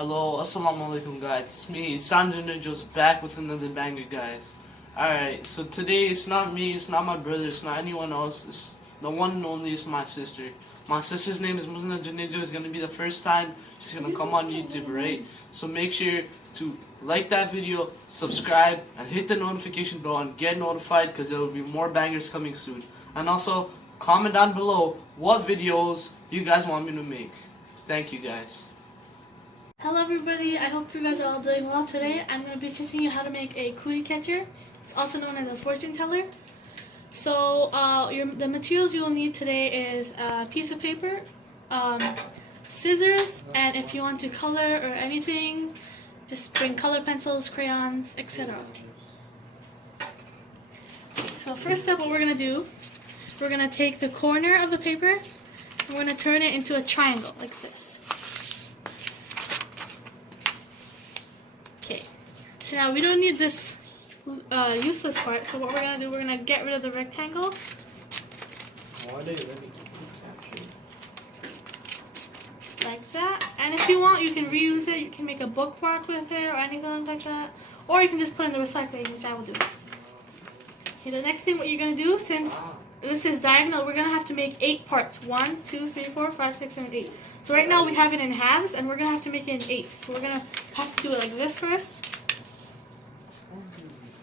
Hello, assalamu alaikum guys. It's me, Sandra Ninjas, back with another banger, guys. Alright, so today it's not me, it's not my brother, it's not anyone else. It's the one and only is my sister. My sister's name is Muslim Ninja. It's gonna be the first time she's gonna come on YouTube, right? So make sure to like that video, subscribe, and hit the notification bell and get notified because there will be more bangers coming soon. And also, comment down below what videos you guys want me to make. Thank you guys. Hello everybody, I hope you guys are all doing well today. I'm going to be teaching you how to make a cootie catcher. It's also known as a fortune teller. So the materials you will need today is a piece of paper, scissors, and if you want to color or anything, just bring color pencils, crayons, etc. So first step, what we're going to do, we're going to take the corner of the paper and we're going to turn it into a triangle like this. Okay, so now we don't need this useless part, so what we're going to do, we're going to get rid of the rectangle. Like that. And if you want, you can reuse it. You can make a bookmark with it or anything like that. Or you can just put it in the recycling, which I will do. Okay, the next thing what you're going to do, since this is diagonal, we're going to have to make 8 parts. 1, 2, 3, 4, 5, 6, 7, 8. So right now we have it in halves, and we're going to have to make it in 8. So we're going to have to do it like this first.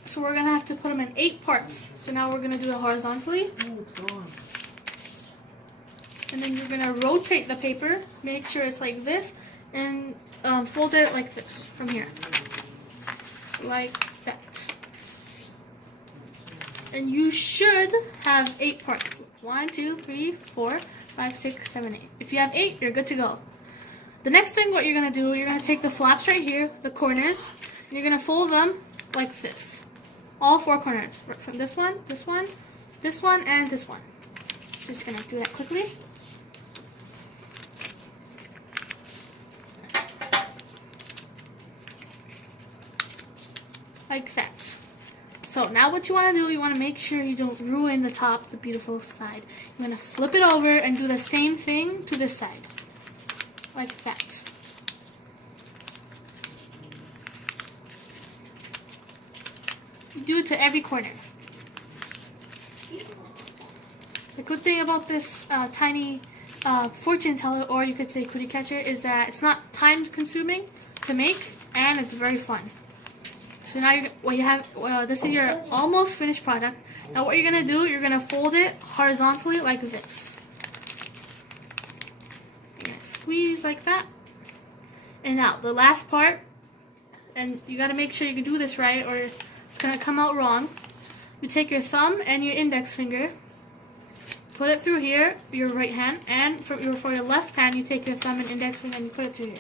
So we're going to have to put them in 8 parts. So now we're going to do it horizontally. And then you're going to rotate the paper, make sure it's like this, and fold it like this from here. Like that. And you should have 8 parts. 1, 2, 3, 4, 5, 6, 7, 8. If you have 8, you're good to go. The next thing what you're going to do, you're going to take the flaps right here, the corners, and you're going to fold them like this. All 4 corners. From this one, this one, this one, and this one. Just going to do that quickly. Like that. So now what you want to do, you want to make sure you don't ruin the top, the beautiful side. You want to flip it over and do the same thing to this side. Like that. You do it to every corner. The good thing about this tiny fortune teller, or you could say cootie catcher, is that it's not time consuming to make and it's very fun. So now this is your almost finished product. Now what you're going to do, you're going to fold it horizontally like this. You're going to squeeze like that. And now the last part, and you got to make sure you can do this right or it's going to come out wrong. You take your thumb and your index finger, put it through here, your right hand, and for your left hand, you take your thumb and index finger and you put it through here.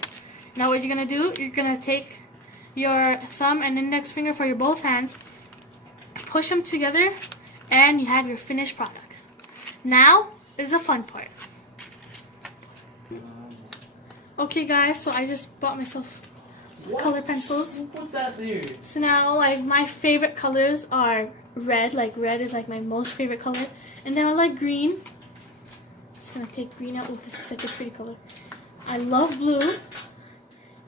Now what you're going to do, you're going to take your thumb and index finger for your both hands, push them together, and you have your finished product. Now is the fun part. Okay guys, so I just bought myself color pencils. Who put that there? So now like my favorite colors are red, like red is like my most favorite color, and then I like green. Just gonna take green out. Oh, this is such a pretty color. I love blue.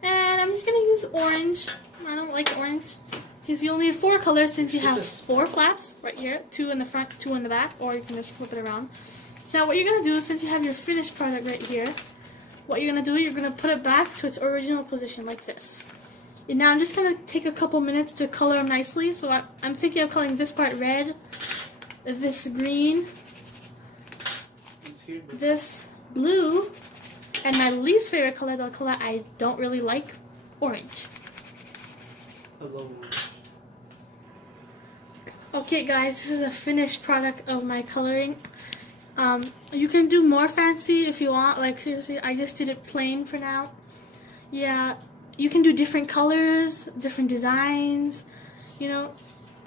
And I'm just going to use orange. I don't like orange. Because you'll need 4 colors since you have 4 flaps right here. 2 in the front, 2 in the back. Or you can just flip it around. So now what you're going to do, since you have your finished product right here, what you're going to do, you're going to put it back to its original position like this. And now I'm just going to take a couple minutes to color them nicely. So I'm thinking of coloring this part red, this green, this blue, and my least favorite color, the color I don't really like, orange. Hello. Okay guys, this is a finished product of my coloring. You can do more fancy if you want, like seriously, I just did it plain for now. Yeah, you can do different colors, different designs, you know.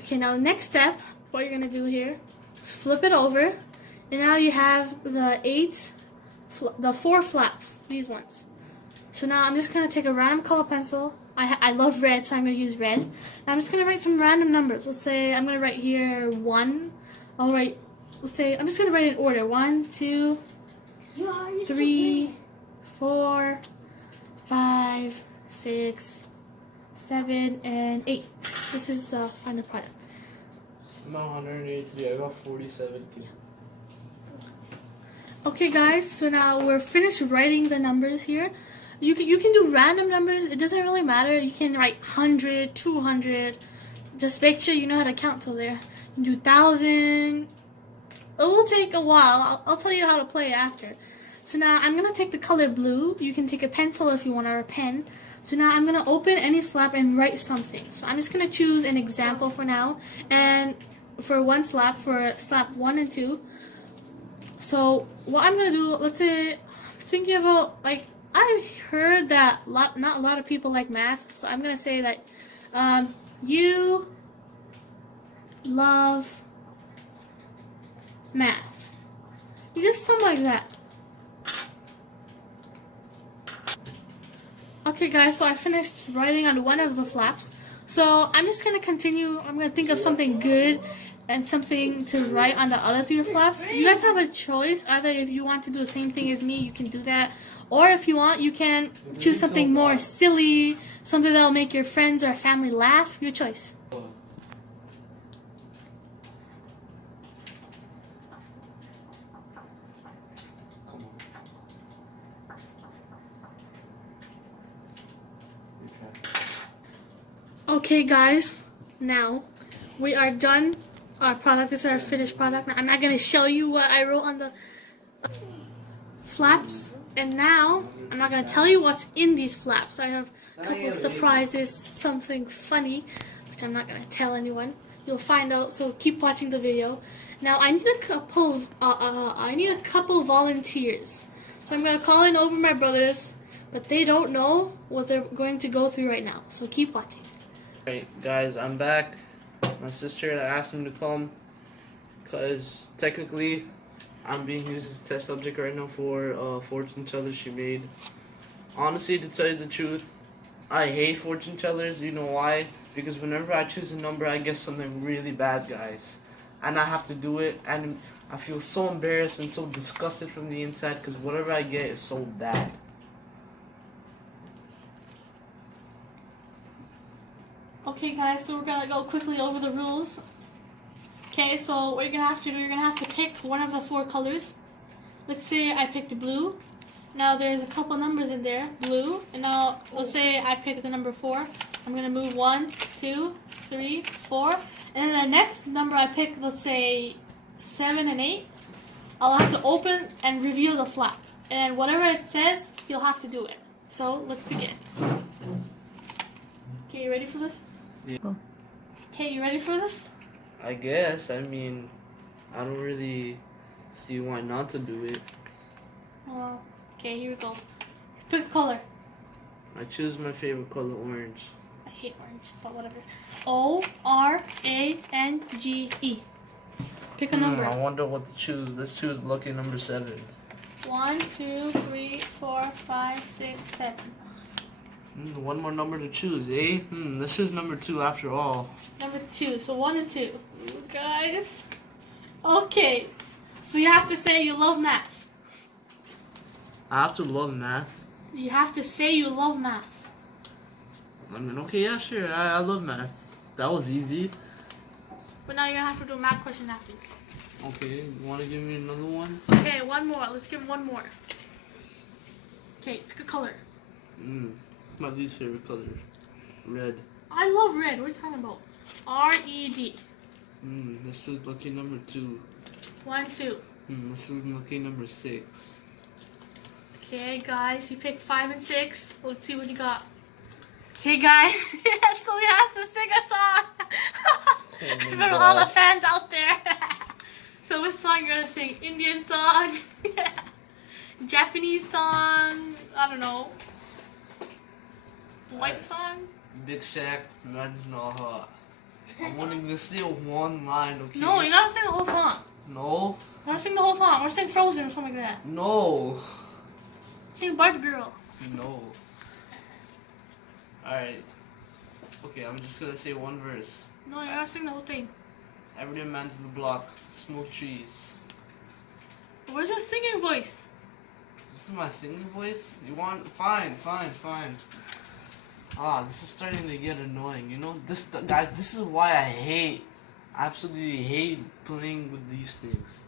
Okay, now the next step, what you're going to do here is flip it over, and now you have the 4 flaps, these ones. So now I'm just going to take a random color pencil. I love red, so I'm going to use red. Now I'm just going to write some random numbers. Let's say I'm going to write here 1. Let's say, I'm just going to write in order. 1, 2, 3, 4, 5, 6, 7, and 8. This is the final product. I'm at 183. I got 47. Okay, guys. So now we're finished writing the numbers here. You can do random numbers. It doesn't really matter. You can write 100, 200. Just make sure you know how to count till there. You can do 1,000. It will take a while. I'll tell you how to play after. So now I'm going to take the color blue. You can take a pencil if you want or a pen. So now I'm going to open any slab and write something. So I'm just going to choose an example for now. And for one slab, for slab 1 and 2. So what I'm going to do, let's say, I'm thinking about, like, I heard that not a lot of people like math. So I'm going to say that you love math. Just something like that. Okay, guys, so I finished writing on one of the flaps. So I'm just going to continue. I'm going to think of something good and something to write on the other 3 flaps. You guys have a choice. Either if you want to do the same thing as me, you can do that. Or if you want, you can choose something more silly, something that'll make your friends or family laugh. Your choice. Okay, guys, now we are done. Our product, this is our finished product. Now, I'm not going to show you what I wrote on the flaps. And now, I'm not going to tell you what's in these flaps. I have a couple of surprises, something funny, which I'm not going to tell anyone. You'll find out, so keep watching the video. Now, I need a couple volunteers. So I'm going to call in over my brothers, but they don't know what they're going to go through right now. So keep watching. Alright, guys, I'm back. My sister asked him to come because technically I'm being used as a test subject right now for fortune teller she made. Honestly, to tell you the truth, I hate fortune tellers. You know why? Because whenever I choose a number, I get something really bad, guys. And I have to do it, and I feel so embarrassed and so disgusted from the inside because whatever I get is so bad. Okay, guys, so we're going to go quickly over the rules. Okay, so what you're going to have to do, you're going to have to pick one of the 4 colors. Let's say I picked blue. Now there's a couple numbers in there, blue. And now let's say I picked the number 4. I'm going to move 1, 2, 3, 4. And then the next number I pick, let's say 7 and 8. I'll have to open and reveal the flap. And whatever it says, you'll have to do it. So let's begin. Okay, you ready for this? Yeah. Okay, you ready for this? I guess. I mean, I don't really see why not to do it. Okay, here we go. Pick a color. I choose my favorite color, orange. I hate orange, but whatever. O-R-A-N-G-E. Pick a number. I wonder what to choose. Let's choose lucky number 7. 1, 2, 3, 4, 5, 6, 7. One more number to choose, eh? Let's choose number 2 after all. Number 2. So 1 and 2. Ooh, guys. Okay. So you have to say you love math. I have to love math. You have to say you love math. I mean, okay, yeah, sure. I love math. That was easy. But now you're going to have to do a math question afterwards. Okay, you want to give me another one? Okay, one more. Let's give him one more. Okay, pick a color. My least favorite color. Red. I love red. What are you talking about? R-E-D. This is lucky number 2. 1, 2. This is lucky number 6. Okay, guys, he picked 5 and 6. Let's see what he got. Okay, guys, so he has to sing a song for all the fans out there. So which song you're gonna sing? Indian song? Japanese song? I don't know. White song? Big Shaq, man's not hot. I'm only gonna say one line, okay? No, you gotta sing the whole song. No? You gotta sing the whole song. Or sing Frozen or something like that. No. Sing Barbie Girl. No. Alright. Okay, I'm just gonna say one verse. No, you gotta sing the whole thing. Everyday man's in the block, smoke trees. Where's your singing voice? This is my singing voice? You want? Fine. This is starting to get annoying. You know, guys, this is why I absolutely hate playing with these things.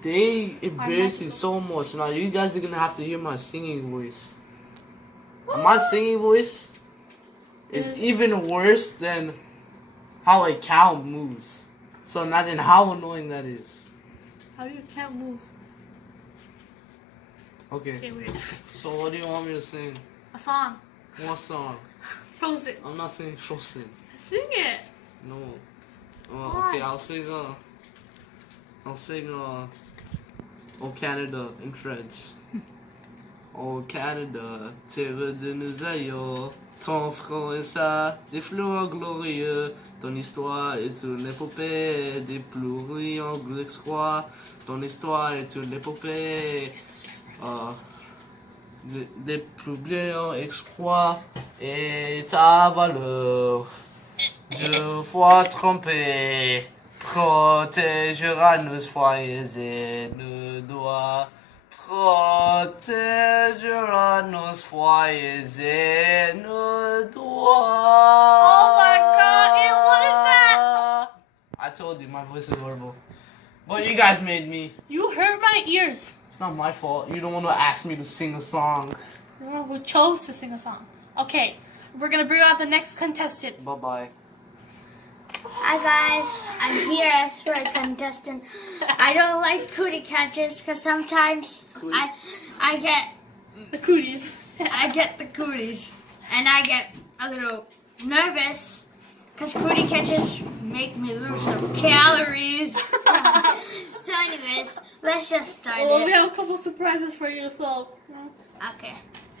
They embarrass me so much. Now you guys are gonna have to hear my singing voice. My singing voice is even worse than how a cow moves. So imagine how annoying that is. How do you count moves? Okay, weird. So what do you want me to sing? A song. What song? Frozen. I'm not singing Frozen. Sing it. No. Okay, I'll sing Oh Canada in French. Oh Canada, terre de nos aïeux, ton front et ça, des fleurs glorieux, ton histoire est une épopée, des plus brillants exploits, ton histoire est une épopée, des plus brillants exploits et ta valeur. Je vois tromper, protégera nos foyers et nos doigts. Protégera nos foyers et nos doigts. Oh my god, Ian, what is that? I told you, my voice is horrible. But you guys made me. You hurt my ears. It's not my fault. You don't want to ask me to sing a song. We chose to sing a song. Okay, we're gonna bring out the next contestant. Bye-bye. Hi guys, I'm here as a contestant. I don't like cootie catchers because sometimes I get The cooties. I get the cooties and I get a little nervous because cootie catchers make me lose some calories. So anyways, let's just start Well, we it. have a couple surprises for you, so. Okay,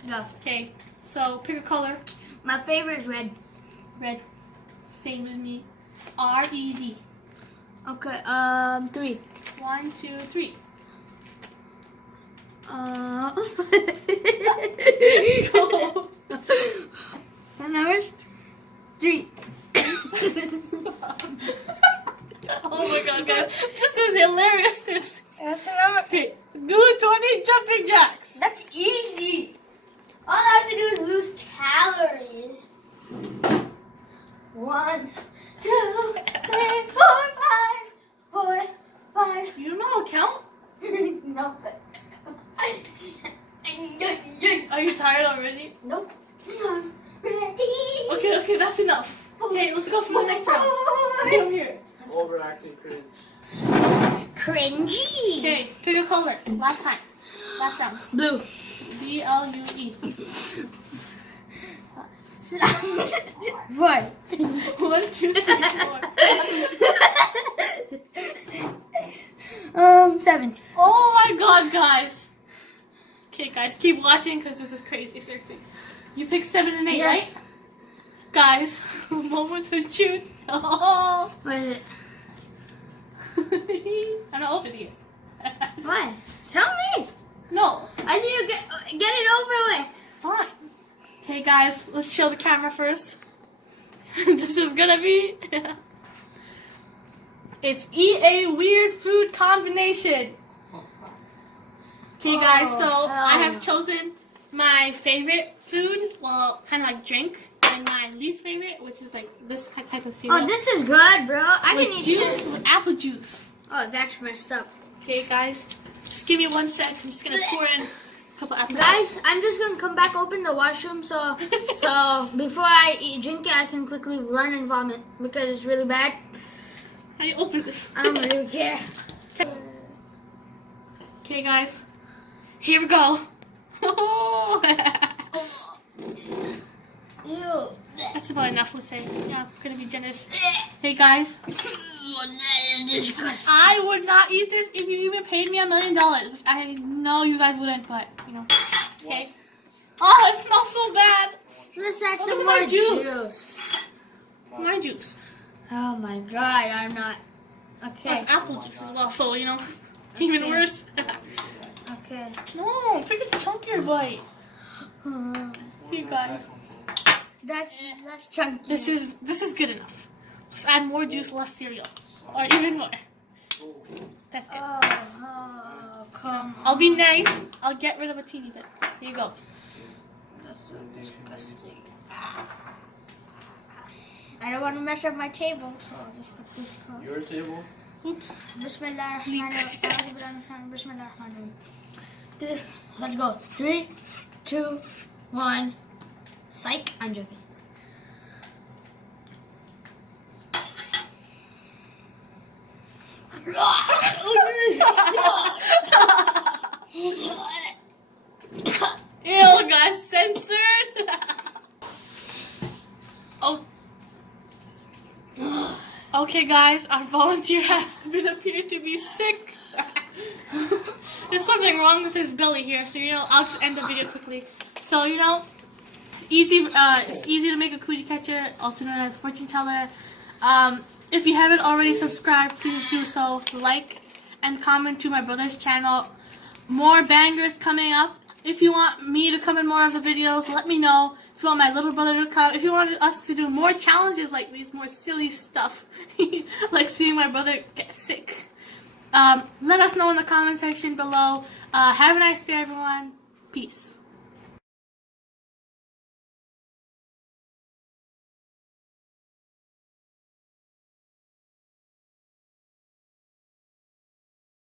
go. Okay, so pick a color. My favorite is red. Red. Same as me. R-E-D. Okay, 3. 1, 2, 3. Go. What numbers? 3. Oh my god, guys. This is hilarious. What's the number? Okay, do 20 jumping jacks. That's easy. All I have to do is lose calories. 1, 2, 3, 4, 5, 4, 5. You don't know how to count? No. Are you tired already? Nope. I'm ready. Okay, that's enough. Okay, let's go for the next round. Come here. Overacting cringe. Cringy. Okay, pick a color. Last time. Last round. Blue. B-L-U-E. 1. 1, 2, 3, 4. 7. Oh my god, guys. Okay, guys, keep watching because this is crazy. Seriously. You picked 7 and 8, Yes. right? Guys, the moment of truth. Oh. What is it? I'm not opening it. What? Tell me. No. I need to get it over with. Fine. Okay, guys, let's show the camera first. This is gonna be. It's EA weird food combination. Okay, guys, so I have chosen my favorite food, well, kind of like drink, and my least favorite, which is like this type of cereal. Oh, this is good, bro. I with can eat juice, this. with apple juice. Oh, that's messed up. Okay, guys, just give me 1 sec. I'm just gonna pour in a couple apple Guys, I'm just gonna come back open the washroom so before I drink it I can quickly run and vomit because it's really bad. How do you open this? I don't really care. Okay, guys, here we go. Ew. That's about enough, let's say. Yeah, I'm gonna be generous. Hey, guys, That is disgusting. I would not eat this if you even paid me $1 million, which I know you guys wouldn't, but, you know. Okay. Oh, it smells so bad. Let's add What some was more my juice? juice. My juice. Oh my god, I'm not. Okay. That's apple juice as well, so, you know, even Okay. worse. Okay. No, pick a chunkier bite. Here, guys. That's chunky. This is good enough. Just add more juice, less cereal. Or even more. That's good. Oh, come I'll be nice. I'll get rid of a teeny bit. Here you go. That's so disgusting. I don't want to mess up my table, so I'll just put this close. Your table? Oops. Bismillahirrahmanirrahim. Let's go. 3, 2, 1. Psych. I'm joking. Ew, got censored. Oh. Okay, guys, our volunteer has appeared to be sick. There's something wrong with his belly here, so I'll just end the video quickly. So it's easy to make a cootie catcher, also known as fortune teller. If you haven't already subscribed, please do so. Like and comment to my brother's channel. More bangers coming up. If you want me to come in more of the videos, let me know. If you want my little brother to come, if you want us to do more challenges like these, more silly stuff, like seeing my brother get sick, let us know in the comment section below. Have a nice day, everyone. Peace.